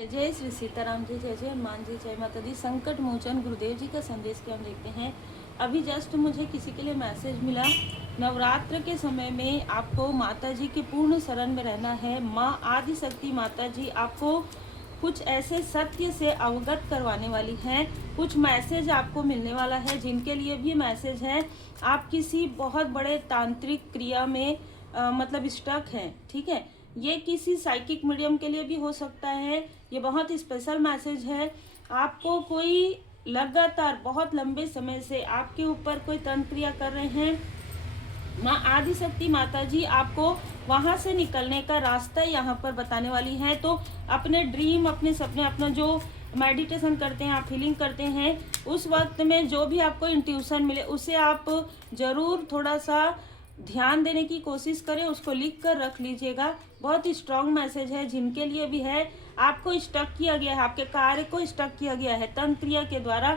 जय श्री सीताराम जी, जय जय हनुमान जी, जय माता दी। संकट मोचन गुरुदेव जी का संदेश के हम देखते हैं। अभी जस्ट मुझे किसी के लिए मैसेज मिला, नवरात्र के समय में आपको माता जी के पूर्ण शरण में रहना है। माँ आदि शक्ति माता जी आपको कुछ ऐसे सत्य से अवगत करवाने वाली हैं। कुछ मैसेज आपको मिलने वाला है, जिनके लिए भी मैसेज है। आप किसी बहुत बड़े तांत्रिक क्रिया में मतलब स्टक हैं, ठीक है। ये किसी साइकिक मीडियम के लिए भी हो सकता है। ये बहुत स्पेशल मैसेज है। आपको कोई लगातार बहुत लंबे समय से आपके ऊपर कोई तंत्र क्रिया कर रहे हैं, माँ आदि शक्ति माता जी आपको वहां से निकलने का रास्ता यहाँ पर बताने वाली है। तो अपने ड्रीम, अपने सपने, अपना जो मेडिटेशन करते हैं, आप फीलिंग करते हैं, उस वक्त में जो भी आपको इंट्यूशन मिले उसे आप जरूर थोड़ा सा ध्यान देने की कोशिश करें, उसको लिख कर रख लीजिएगा। बहुत ही स्ट्रॉन्ग मैसेज है। जिनके लिए भी है, आपको स्टक किया गया है, आपके कार्य को स्टक किया गया है तंत्र क्रिया के द्वारा,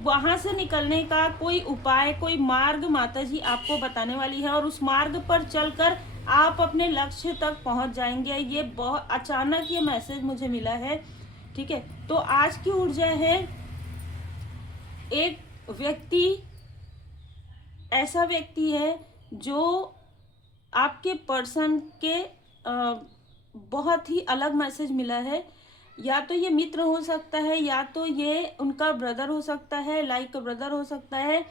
वहां से निकलने का कोई उपाय, कोई मार्ग माता जी आपको बताने वाली है। और उस मार्ग पर चलकर आप अपने लक्ष्य तक पहुंच जाएंगे। ये बहुत अचानक ये मैसेज मुझे मिला है, ठीक है। तो आज की ऊर्जा है, एक व्यक्ति ऐसा व्यक्ति है जो आपके पर्सन के बहुत ही अलग मैसेज मिला है। या तो ये मित्र हो सकता है, या तो ये उनका ब्रदर हो सकता है, लाइक ब्रदर हो सकता है।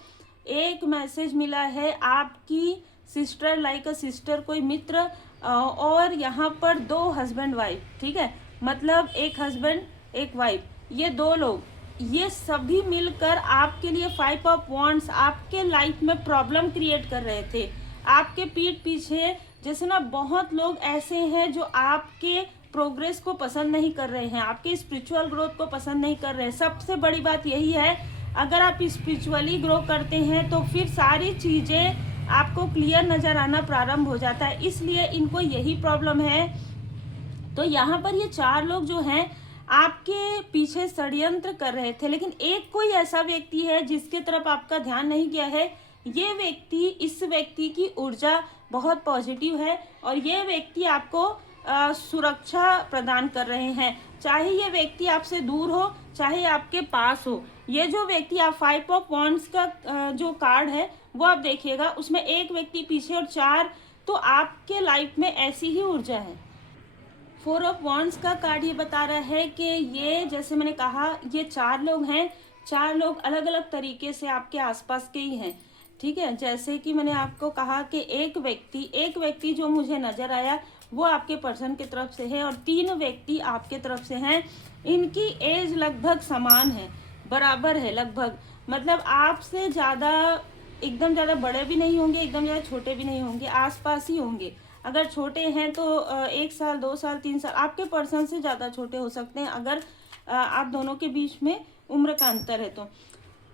एक मैसेज मिला है आपकी सिस्टर, लाइक अ सिस्टर, कोई मित्र, और यहाँ पर दो हस्बैंड वाइफ, ठीक है। मतलब एक हस्बैंड एक वाइफ, ये दो लोग, ये सभी मिलकर आपके लिए 5 ऑफ वॉन्ड्स आपके लाइफ में प्रॉब्लम क्रिएट कर रहे थे। आपके पीठ पीछे जैसे ना बहुत लोग ऐसे हैं जो आपके प्रोग्रेस को पसंद नहीं कर रहे हैं, आपके स्पिरिचुअल ग्रोथ को पसंद नहीं कर रहे हैं। सबसे बड़ी बात यही है, अगर आप स्पिरिचुअली ग्रो करते हैं तो फिर सारी चीज़ें आपको क्लियर नज़र आना प्रारंभ हो जाता है। इसलिए इनको यही प्रॉब्लम है। तो यहाँ पर ये 4 लोग जो हैं आपके पीछे षड्यंत्र कर रहे थे, लेकिन एक कोई ऐसा व्यक्ति है जिसके तरफ आपका ध्यान नहीं गया है। ये व्यक्ति, इस व्यक्ति की ऊर्जा बहुत पॉजिटिव है और ये व्यक्ति आपको सुरक्षा प्रदान कर रहे हैं। चाहे ये व्यक्ति आपसे दूर हो, चाहे आपके पास हो। ये जो व्यक्ति, आप 5 ऑफ वॉन्ड्स का जो कार्ड है वो आप देखिएगा, उसमें एक व्यक्ति पीछे और 4, तो आपके लाइफ में ऐसी ही ऊर्जा है। 4 ऑफ वॉन्ड्स का कार्ड ये बता रहा है कि ये, जैसे मैंने कहा, ये 4 लोग हैं। 4 लोग अलग अलग तरीके से आपके आसपास के ही हैं, ठीक है। जैसे कि मैंने आपको कहा कि एक व्यक्ति जो मुझे नजर आया वो आपके पर्सन की तरफ से है, और 3 व्यक्ति आपके तरफ से हैं। इनकी एज लगभग समान है, बराबर है लगभग। मतलब आपसे ज़्यादा, एकदम ज़्यादा बड़े भी नहीं होंगे, एकदम ज़्यादा छोटे भी नहीं होंगे, आसपास ही होंगे। अगर छोटे हैं तो 1 साल, 2 साल, 3 साल आपके पर्सन से ज़्यादा छोटे हो सकते हैं, अगर आप दोनों के बीच में उम्र का अंतर है। तो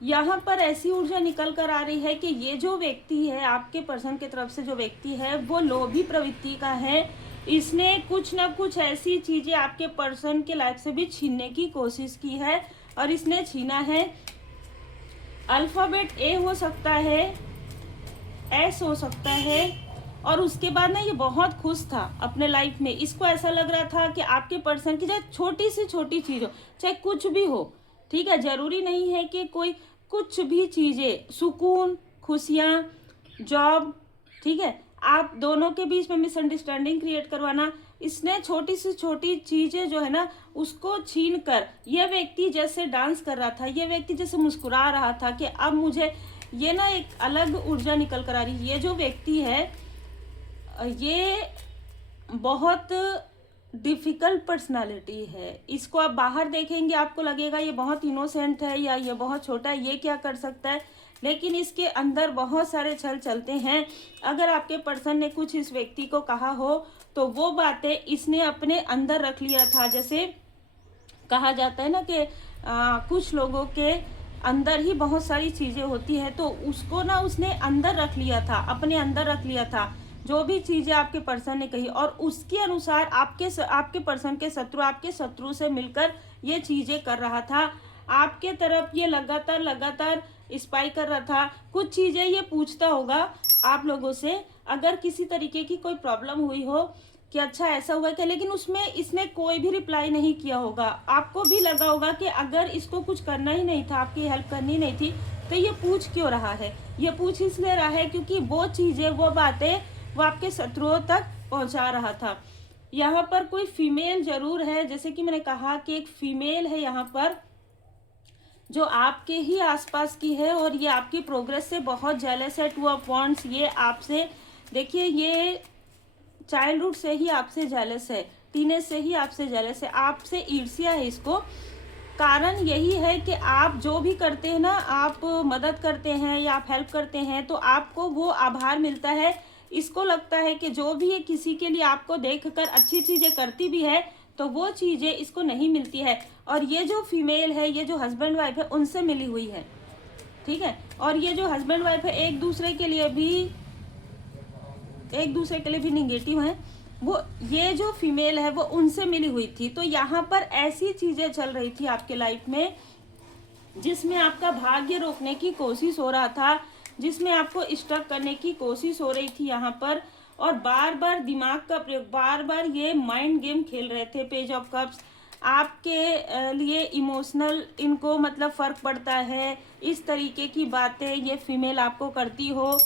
यहाँ पर ऐसी ऊर्जा निकल कर आ रही है कि ये जो व्यक्ति है, आपके पर्सन की तरफ से जो व्यक्ति है, वो लोभी प्रवृत्ति का है। इसने कुछ ना कुछ ऐसी चीज़ें आपके पर्सन के लाइफ से भी छीनने की कोशिश की है, और इसने छीना है। अल्फ़ाबेट ए हो सकता है, एस हो सकता है। और उसके बाद ना ये बहुत खुश था अपने लाइफ में। इसको ऐसा लग रहा था कि आपके पर्सन की चाहे छोटी से छोटी चीज़ हो, चाहे कुछ भी हो, ठीक है, जरूरी नहीं है कि कोई, कुछ भी चीज़ें, सुकून, खुशियाँ, जॉब, ठीक है, आप दोनों के बीच में मिसअंडरस्टैंडिंग क्रिएट करवाना, इसने छोटी से छोटी चीज़ें जो है ना उसको छीन कर, यह व्यक्ति जैसे डांस कर रहा था, यह व्यक्ति जैसे मुस्कुरा रहा था कि अब मुझे, ये ना एक अलग ऊर्जा निकल कर आ रही है। ये जो व्यक्ति है, ये बहुत डिफ़िकल्ट पर्सनालिटी है। इसको आप बाहर देखेंगे आपको लगेगा ये बहुत इनोसेंट है, या ये बहुत छोटा है, ये क्या कर सकता है, लेकिन इसके अंदर बहुत सारे छल चलते हैं। अगर आपके पर्सन ने कुछ इस व्यक्ति को कहा हो तो वो बातें इसने अपने अंदर रख लिया था। जैसे कहा जाता है ना कि कुछ लोगों के अंदर ही बहुत सारी चीज़ें होती है, तो उसको ना उसने अंदर रख लिया था, अपने अंदर रख लिया था जो भी चीज़ें आपके पर्सन ने कही, और उसके अनुसार आपके पर्सन के शत्रु आपके शत्रु से मिलकर ये चीज़ें कर रहा था। आपके तरफ ये लगातार स्पाई कर रहा था। कुछ चीज़ें ये पूछता होगा आप लोगों से, अगर किसी तरीके की कोई प्रॉब्लम हुई हो कि अच्छा ऐसा हुआ क्या, लेकिन उसमें इसने कोई भी रिप्लाई नहीं किया होगा। आपको भी लगा होगा कि अगर इसको कुछ करना ही नहीं था, आपकी हेल्प करनी नहीं थी, तो ये पूछ क्यों रहा है। ये पूछ इसलिए रहा है क्योंकि वो चीज़ें, वो बातें वो आपके शत्रुओं तक पहुंचा रहा था। यहाँ पर कोई फीमेल जरूर है, जैसे कि मैंने कहा कि एक फीमेल है यहाँ पर जो आपके ही आसपास की है और ये आपकी प्रोग्रेस से बहुत जेलस है। 2 ऑफ वॉन्ड्स, ये आपसे, देखिए ये चाइल्डहुड से ही आपसे जेलस है, टीनेज से ही आपसे जेलस है, आपसे ईर्ष्या है इसको। कारण यही है कि आप जो भी करते हैं ना, आप मदद करते हैं या आप हेल्प करते हैं तो आपको वो आभार मिलता है। इसको लगता है कि जो भी ये किसी के लिए आपको देखकर अच्छी चीज़ें करती भी है तो वो चीज़ें इसको नहीं मिलती है। और ये जो फीमेल है, ये जो हस्बैंड वाइफ है, उनसे मिली हुई है, ठीक है। और ये जो हस्बैंड वाइफ है एक दूसरे के लिए भी निगेटिव है। वो ये जो फीमेल है वो उनसे मिली हुई थी। तो यहाँ पर ऐसी चीजें चल रही थी आपके लाइफ में जिसमें आपका भाग्य रोकने की कोशिश हो रहा था, जिसमें आपको स्टक करने की कोशिश हो रही थी यहाँ पर। और बार बार दिमाग का प्रयोग, बार बार ये माइंड गेम खेल रहे थे। पेज ऑफ कप्स आपके लिए इमोशनल, इनको मतलब फर्क पड़ता है, इस तरीके की बातें ये फीमेल आपको करती हो।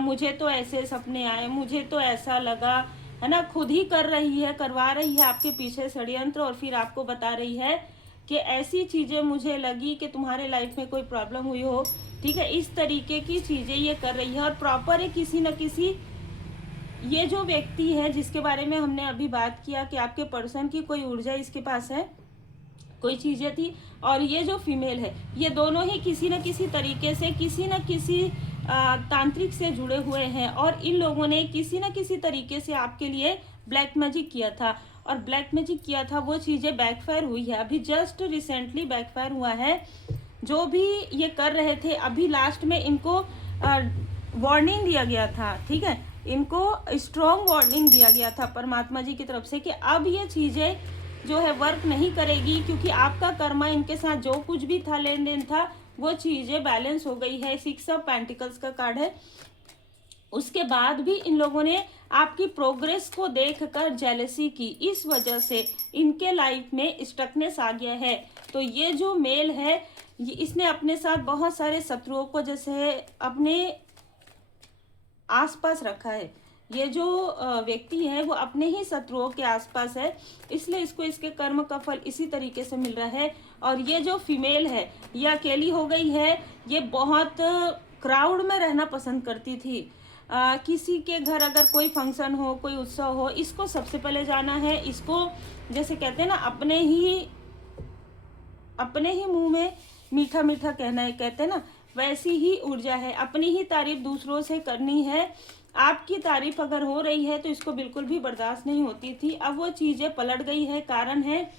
मुझे तो ऐसे सपने आए, मुझे तो ऐसा लगा, है ना। खुद ही कर रही है, करवा रही है आपके पीछे षड्यंत्र, और फिर आपको बता रही है कि ऐसी चीज़ें मुझे लगी कि तुम्हारे लाइफ में कोई प्रॉब्लम हुई हो, ठीक है। इस तरीके की चीज़ें ये कर रही है। और प्रॉपर है किसी न किसी, ये जो व्यक्ति है जिसके बारे में हमने अभी बात किया कि आपके पर्सन की कोई ऊर्जा इसके पास है, कोई चीज़ें थी, और ये जो फीमेल है, ये दोनों ही किसी न किसी तरीके से, किसी न किसी तांत्रिक से जुड़े हुए हैं। और इन लोगों ने किसी न किसी तरीके से आपके लिए ब्लैक मैजिक किया था, और ब्लैक मैजिक किया था, वो चीज़ें बैकफायर हुई है। अभी जस्ट रिसेंटली बैकफायर हुआ है। जो भी ये कर रहे थे, अभी लास्ट में इनको वार्निंग दिया गया था, ठीक है। इनको स्ट्रॉन्ग वार्निंग दिया गया था परमात्मा जी की तरफ से कि अब ये चीज़ें जो है वर्क नहीं करेगी, क्योंकि आपका कर्मा, इनके साथ जो कुछ भी था, लेन देन था, वो चीज़ें बैलेंस हो गई है। 6 ऑफ पेंटिकल्स का कार्ड है। उसके बाद भी इन लोगों ने आपकी प्रोग्रेस को देखकर जेलसी की, इस वजह से इनके लाइफ में स्टकनेस आ गया है। तो ये जो मेल है, इसने अपने साथ बहुत सारे शत्रुओं को जैसे अपने आसपास रखा है। ये जो व्यक्ति है वो अपने ही शत्रुओं के आसपास है, इसलिए इसको इसके कर्म का फल इसी तरीके से मिल रहा है। और ये जो फीमेल है ये अकेली हो गई है। ये बहुत क्राउड में रहना पसंद करती थी। किसी के घर अगर कोई फंक्शन हो, कोई उत्सव हो, इसको सबसे पहले जाना है। इसको जैसे कहते हैं ना, अपने ही मुंह में मीठा मीठा कहना है, कहते हैं ना, वैसी ही ऊर्जा है। अपनी ही तारीफ दूसरों से करनी है। आपकी तारीफ अगर हो रही है तो इसको बिल्कुल भी बर्दाश्त नहीं होती थी, अब वो चीज़ें पलट गई है। कारण है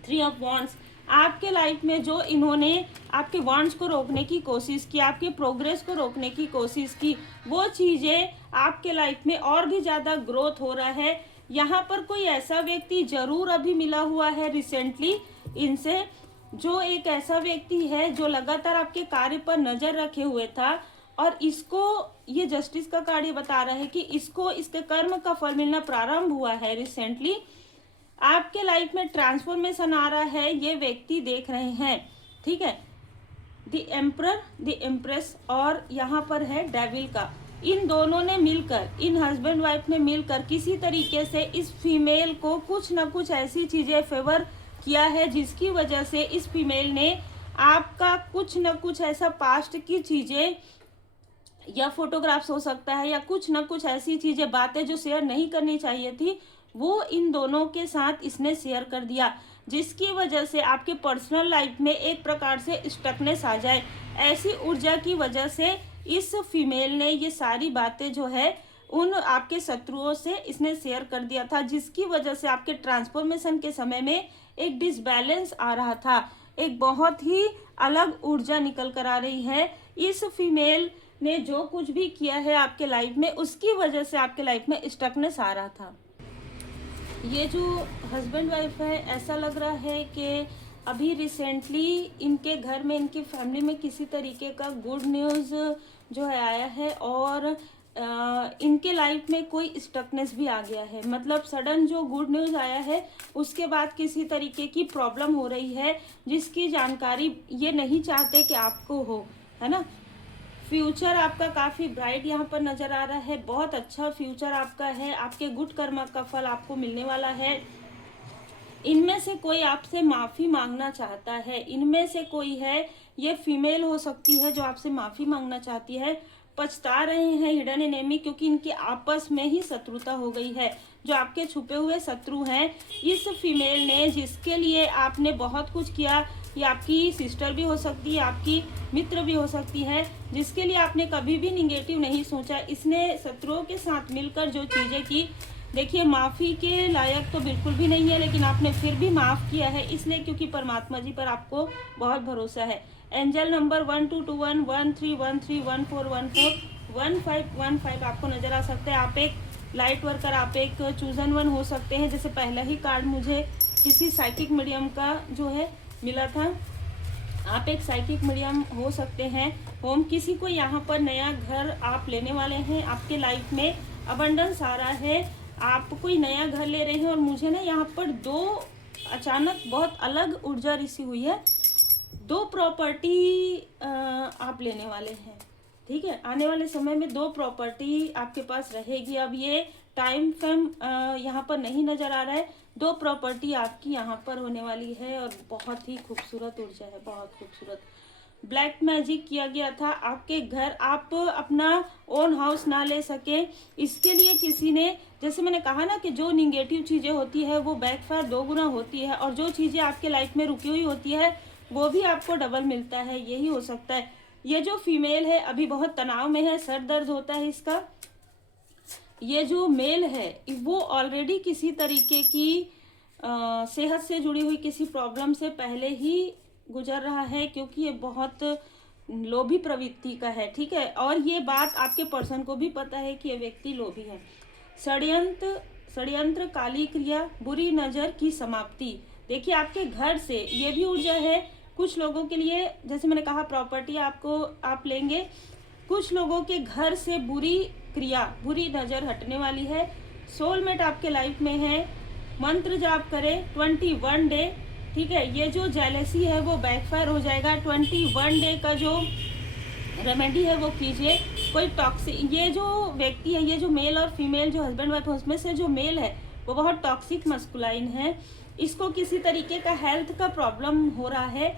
3 ऑफ वॉन्ड्स। आपके लाइफ में जो इन्होंने आपके वॉन्ड्स को रोकने की कोशिश की, आपके प्रोग्रेस को रोकने की कोशिश की, वो चीज़ें आपके लाइफ में और भी ज़्यादा ग्रोथ हो रहा है। यहाँ पर कोई ऐसा व्यक्ति जरूर अभी मिला हुआ है रिसेंटली इनसे, जो एक ऐसा व्यक्ति है जो लगातार आपके कार्य पर नजर रखे हुए था, और इसको ये जस्टिस का कार्ड ये बता रहा है कि इसको इसके कर्म का फल मिलना प्रारंभ हुआ है रिसेंटली। आपके लाइफ में ट्रांसफॉर्मेशन आ रहा है, ये व्यक्ति देख रहे हैं, ठीक है। द एम्परर, द एम्प्रेस, और यहाँ पर है डेविल का। इन दोनों ने मिलकर, इन हस्बैंड वाइफ ने मिलकर किसी तरीके से इस फीमेल को कुछ ना कुछ ऐसी चीजें फेवर किया है जिसकी वजह से इस फीमेल ने आपका कुछ न कुछ ऐसा पास्ट की चीजें, या फोटोग्राफ्स हो सकता है, या कुछ ना कुछ ऐसी चीजें, बातें जो शेयर नहीं करनी चाहिए थी, वो इन दोनों के साथ इसने शेयर कर दिया, जिसकी वजह से आपके पर्सनल लाइफ में एक प्रकार से स्टकनेस आ जाए। ऐसी ऊर्जा की वजह से इस फीमेल ने ये सारी बातें जो है उन आपके शत्रुओं से इसने शेयर कर दिया था, जिसकी वजह से आपके ट्रांसफॉर्मेशन के समय में एक डिसबैलेंस आ रहा था। एक बहुत ही अलग ऊर्जा निकल कर आ रही है। इस फीमेल ने जो कुछ भी किया है आपके लाइफ में, उसकी वजह से आपके लाइफ में स्टकनेस आ रहा था। ये जो हस्बैंड वाइफ है, ऐसा लग रहा है कि अभी रिसेंटली इनके घर में, इनकी फैमिली में किसी तरीके का गुड न्यूज़ जो है आया है, और इनके लाइफ में कोई स्टकनेस भी आ गया है, मतलब सडन जो गुड न्यूज़ आया है उसके बाद किसी तरीके की प्रॉब्लम हो रही है जिसकी जानकारी ये नहीं चाहते कि आपको हो, है ना। फ्यूचर आपका काफ़ी ब्राइट यहाँ पर नज़र आ रहा है, बहुत अच्छा फ्यूचर आपका है, आपके गुड कर्म का फल आपको मिलने वाला है। इनमें से कोई आपसे माफ़ी मांगना चाहता है, इनमें से कोई है, ये फीमेल हो सकती है जो आपसे माफ़ी मांगना चाहती है। पछता रहे हैं हिडन एनेमी, क्योंकि इनकी आपस में ही शत्रुता हो गई है। जो आपके छुपे हुए शत्रु हैं, इस फीमेल ने जिसके लिए आपने बहुत कुछ किया, ये आपकी सिस्टर भी हो सकती है, आपकी मित्र भी हो सकती है, जिसके लिए आपने कभी भी निगेटिव नहीं सोचा, इसने शत्रुओं के साथ मिलकर जो चीज़ें की, देखिए माफ़ी के लायक तो बिल्कुल भी नहीं है, लेकिन आपने फिर भी माफ़ किया है, इसलिए क्योंकि परमात्मा जी पर आपको बहुत भरोसा है। एंजल नंबर 1221 1313 1414 1515 आपको नज़र आ सकता है। आप एक लाइट वर्कर, आप एक चूजन वन हो सकते हैं। जैसे पहला ही कार्ड मुझे किसी साइकिक मीडियम का जो है मिला था, आप एक साइकिक मीडियम हो सकते हैं। होम किसी को यहाँ पर नया घर आप लेने वाले हैं, आपके लाइफ में अबंडेंस आ रहा है, आप कोई नया घर ले रहे हैं। और मुझे ना यहाँ पर दो अचानक बहुत अलग ऊर्जा रिसीव हुई है, दो प्रॉपर्टी आप लेने वाले हैं, ठीक है। आने वाले समय में दो प्रॉपर्टी आपके पास रहेगी। अब ये टाइम फ्रेम यहाँ पर नहीं नज़र आ रहा है, दो प्रॉपर्टी आपकी यहाँ पर होने वाली है और बहुत ही खूबसूरत ऊर्जा है, बहुत खूबसूरत। ब्लैक मैजिक किया गया था आपके घर, आप अपना ओन हाउस ना ले सके, इसके लिए किसी ने, जैसे मैंने कहा ना कि जो निगेटिव चीज़ें होती है वो बैकफायर 2 गुना होती है, और जो चीज़ें आपके लाइफ में रुकी हुई होती है वो भी आपको डबल मिलता है, यही हो सकता है। ये जो फीमेल है अभी बहुत तनाव में है, सर दर्द होता है इसका। ये जो मेल है वो ऑलरेडी किसी तरीके की सेहत से जुड़ी हुई किसी प्रॉब्लम से पहले ही गुजर रहा है, क्योंकि ये बहुत लोभी प्रवृत्ति का है, ठीक है। और ये बात आपके पर्सन को भी पता है कि ये व्यक्ति लोभी है। षड्यंत्र, काली क्रिया, बुरी नज़र की समाप्ति। देखिए आपके घर से ये भी ऊर्जा है कुछ लोगों के लिए, जैसे मैंने कहा प्रॉपर्टी आपको आप लेंगे, कुछ लोगों के घर से बुरी क्रिया, बुरी नज़र हटने वाली है। सोलमेट आपके लाइफ में है। मंत्र जाप करें 21 डे, ठीक है। ये जो जेलेसी है वो बैकफायर हो जाएगा। 21 डे का जो रेमेडी है वो कीजिए। कोई टॉक्सिक, ये जो व्यक्ति है, ये जो मेल और फीमेल जो हस्बैंड वाइफ है, उसमें से जो मेल है वो बहुत टॉक्सिक मस्कुलाइन है, इसको किसी तरीके का हेल्थ का प्रॉब्लम हो रहा है।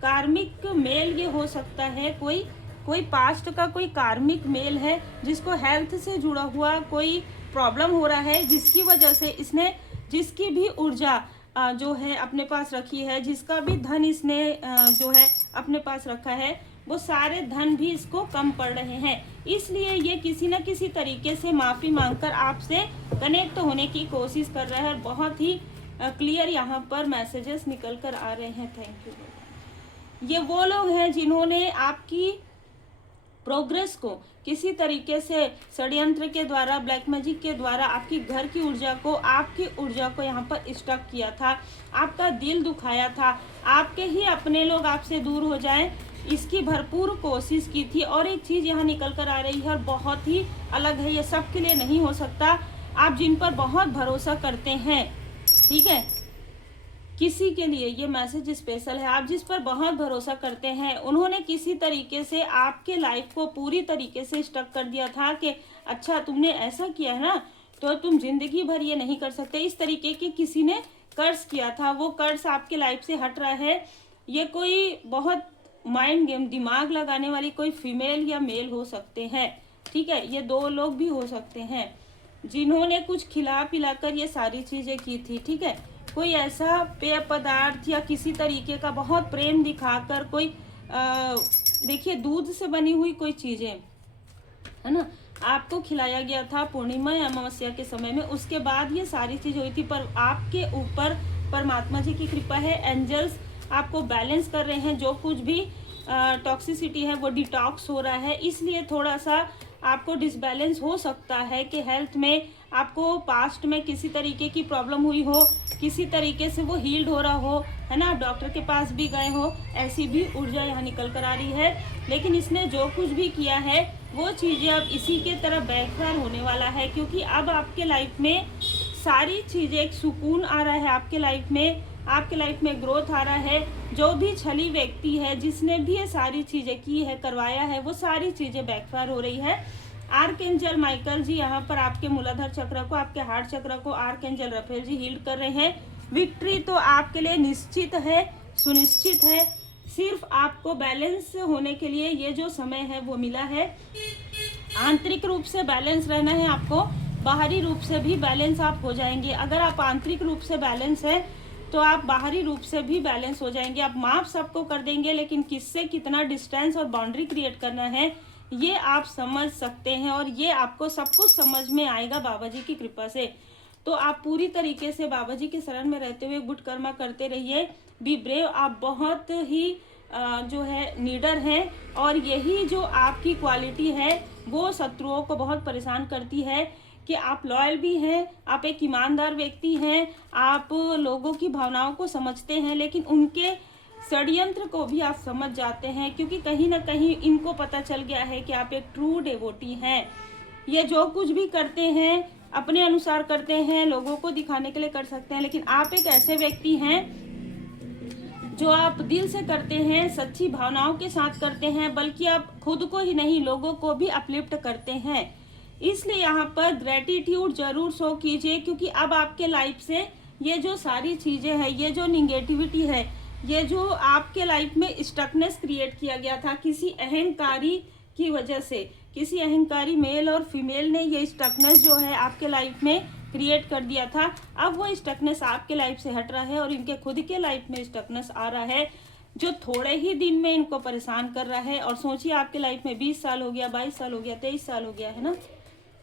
कार्मिक मेल ये हो सकता है, कोई पास्ट का कोई कार्मिक मेल है जिसको हेल्थ से जुड़ा हुआ कोई प्रॉब्लम हो रहा है, जिसकी वजह से इसने जिसकी भी ऊर्जा जो है अपने पास रखी है, जिसका भी धन इसने जो है अपने पास रखा है, वो सारे धन भी इसको कम पड़ रहे हैं। इसलिए ये किसी न किसी तरीके से माफ़ी मांगकर आपसे कनेक्ट होने की कोशिश कर रहा है, और बहुत ही क्लियर यहाँ पर मैसेजेस निकल कर आ रहे हैं। Thank you. ये वो लोग हैं जिन्होंने आपकी प्रोग्रेस को किसी तरीके से षड्यंत्र के द्वारा, ब्लैक मैजिक के द्वारा आपकी घर की ऊर्जा को, आपकी ऊर्जा को यहाँ पर स्टक किया था, आपका दिल दुखाया था, आपके ही अपने लोग आपसे दूर हो जाएं, इसकी भरपूर कोशिश की थी। और एक चीज़ यहाँ निकल कर आ रही है और बहुत ही अलग है, ये सबके लिए नहीं हो सकता। आप जिन पर बहुत भरोसा करते हैं, ठीक है, किसी के लिए ये मैसेज स्पेशल है। आप जिस पर बहुत भरोसा करते हैं, उन्होंने किसी तरीके से आपके लाइफ को पूरी तरीके से स्टक कर दिया था कि अच्छा तुमने ऐसा किया है ना, तो तुम जिंदगी भर ये नहीं कर सकते। इस तरीके के किसी ने कर्ज किया था, वो कर्ज आपके लाइफ से हट रहा है। ये कोई बहुत माइंड गेम, दिमाग लगाने वाली कोई फीमेल या मेल हो सकते हैं, ठीक है। ये दो लोग भी हो सकते हैं जिन्होंने कुछ खिला पिलाकर ये सारी चीज़ें की थी, ठीक है। कोई ऐसा पेय पदार्थ या किसी तरीके का बहुत प्रेम दिखाकर कोई देखिए दूध से बनी हुई कोई चीज़ें, है ना, आपको खिलाया गया था पूर्णिमा या अमावस्या के समय में, उसके बाद ये सारी चीज़ हुई थी। पर आपके ऊपर परमात्मा जी की कृपा है, एंजल्स आपको बैलेंस कर रहे हैं, जो कुछ भी टॉक्सिसिटी है वो डिटॉक्स हो रहा है। इसलिए थोड़ा सा आपको डिसबैलेंस हो सकता है कि हेल्थ में आपको पास्ट में किसी तरीके की प्रॉब्लम हुई हो, किसी तरीके से वो हील्ड हो रहा हो, है ना, डॉक्टर के पास भी गए हो, ऐसी भी ऊर्जा यहाँ निकल कर आ रही है। लेकिन इसने जो कुछ भी किया है वो चीज़ें अब इसी के तरफ बैकफायर होने वाला है, क्योंकि अब आपके लाइफ में सारी चीज़ें, एक सुकून आ रहा है आपके लाइफ में, आपके लाइफ में ग्रोथ आ रहा है। जो भी छली व्यक्ति है, जिसने भी ये सारी चीज़ें की है, करवाया है, वो सारी चीज़ें बैकफायर हो रही है। आर्कएंजल माइकल जी यहाँ पर आपके मूलाधार चक्र को, आपके हार्ट चक्र को आर्कएंजल रफेल जी हील कर रहे हैं। विक्ट्री तो आपके लिए निश्चित है, सुनिश्चित है। सिर्फ आपको बैलेंस होने के लिए ये जो समय है वो मिला है। आंतरिक रूप से बैलेंस रहना है आपको, बाहरी रूप से भी बैलेंस आप हो जाएंगे। अगर आप आंतरिक रूप से बैलेंस है तो आप बाहरी रूप से भी बैलेंस हो जाएंगे। आप माप सबको कर देंगे, लेकिन किससे कितना डिस्टेंस और बाउंड्री क्रिएट करना है ये आप समझ सकते हैं, और ये आपको सब कुछ समझ में आएगा बाबा जी की कृपा से। तो आप पूरी तरीके से बाबा जी के शरण में रहते हुए गुड कर्मा करते रहिए। बी ब्रेव, आप बहुत ही जो है नीडर हैं, और यही जो आपकी क्वालिटी है वो शत्रुओं को बहुत परेशान करती है कि आप लॉयल भी हैं, आप एक ईमानदार व्यक्ति हैं, आप लोगों की भावनाओं को समझते हैं, लेकिन उनके षड्यंत्र को भी आप समझ जाते हैं, क्योंकि कहीं ना कहीं इनको पता चल गया है कि आप एक ट्रू डेवोटी हैं। ये जो कुछ भी करते हैं अपने अनुसार करते हैं, लोगों को दिखाने के लिए कर सकते हैं, लेकिन आप एक ऐसे व्यक्ति हैं जो आप दिल से करते हैं, सच्ची भावनाओं के साथ करते हैं, बल्कि आप खुद को ही नहीं लोगों को भी अपलिफ्ट करते हैं। इसलिए यहाँ पर ग्रेटिट्यूड जरूर शो कीजिए, क्योंकि अब आपके लाइफ से ये जो सारी चीज़ें हैं, ये जो निगेटिविटी है, ये जो आपके लाइफ में स्टकनेस क्रिएट किया गया था किसी अहंकारी की वजह से, किसी अहंकारी मेल और फीमेल ने ये स्टकनेस जो है आपके लाइफ में क्रिएट कर दिया था, अब वो स्टकनेस आपके लाइफ से हट रहा है और इनके खुद के लाइफ में स्टकनेस आ रहा है, जो थोड़े ही दिन में इनको परेशान कर रहा है। और सोचिए आपके लाइफ में 20 साल हो गया, 22 साल हो गया, 23 साल हो गया है ना।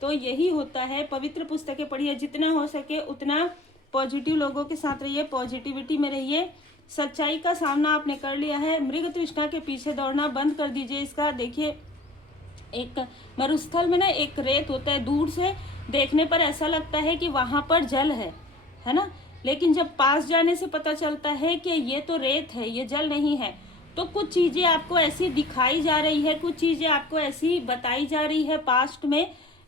तो यही होता है। पवित्र पुस्तकें पढ़िए, जितना हो सके उतना पॉजिटिव लोगों के साथ रहिए, पॉजिटिविटी में रहिए। सच्चाई का सामना आपने कर लिया है, मृग तृष्णा के पीछे दौड़ना बंद कर दीजिए। इसका देखिए, एक मरुस्थल में ना एक रेत होता है, दूर से देखने पर ऐसा लगता है कि वहां पर जल है ना, लेकिन जब पास जाने से पता चलता है कि ये तो रेत है, ये जल नहीं है। तो कुछ चीजें आपको ऐसी दिखाई जा रही है, कुछ चीजें आपको ऐसी बताई जा रही है पास्ट में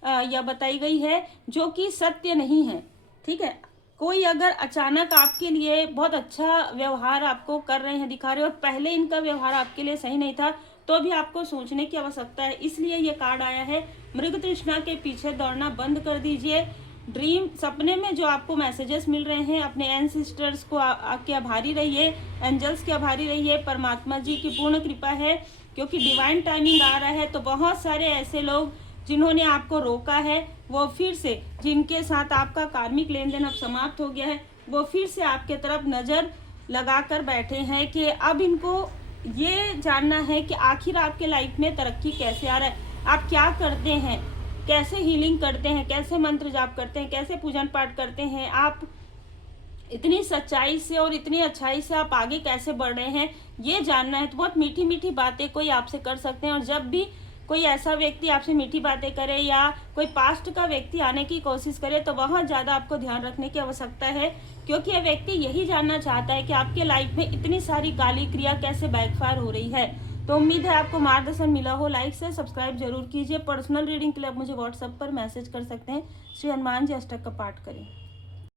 या बताई गई है जो कि सत्य नहीं है। ठीक है, कोई अगर अचानक आपके लिए बहुत अच्छा व्यवहार आपको कर रहे हैं, दिखा रहे हो, और पहले इनका व्यवहार आपके लिए सही नहीं था, तो भी आपको सोचने की आवश्यकता है। इसलिए ये कार्ड आया है, मृग तृष्णा के पीछे दौड़ना बंद कर दीजिए। ड्रीम सपने में जो आपको मैसेजेस मिल रहे हैं, अपने एंसेस्टर्स को के आभारी रहिए, एंजल्स के आभारी रहिए, परमात्मा जी की पूर्ण कृपा है, क्योंकि डिवाइन टाइमिंग आ रहा है। तो बहुत सारे ऐसे लोग जिन्होंने आपको रोका है, वो फिर से, जिनके साथ आपका कार्मिक लेन देन अब समाप्त हो गया है, वो फिर से आपके तरफ नज़र लगा कर बैठे हैं कि अब इनको ये जानना है कि आखिर आपके लाइफ में तरक्की कैसे आ रहा है, आप क्या करते हैं, कैसे हीलिंग करते हैं, कैसे मंत्र जाप करते हैं, कैसे पूजन पाठ करते हैं, आप इतनी सच्चाई से और इतनी अच्छाई से आप आगे कैसे बढ़ रहे हैं, ये जानना है। तो बहुत मीठी मीठी बातें कोई आपसे कर सकते हैं, और जब भी कोई ऐसा व्यक्ति आपसे मीठी बातें करे या कोई पास्ट का व्यक्ति आने की कोशिश करे, तो बहुत ज़्यादा आपको ध्यान रखने की आवश्यकता है, क्योंकि यह व्यक्ति यही जानना चाहता है कि आपके लाइफ में इतनी सारी काली क्रिया कैसे बैकफायर हो रही है। तो उम्मीद है आपको मार्गदर्शन मिला हो। लाइक से सब्सक्राइब जरूर कीजिए। पर्सनल रीडिंग के लिए आप मुझे व्हाट्सएप पर मैसेज कर सकते हैं। श्री हनुमान जी अष्टक का पाठ करें।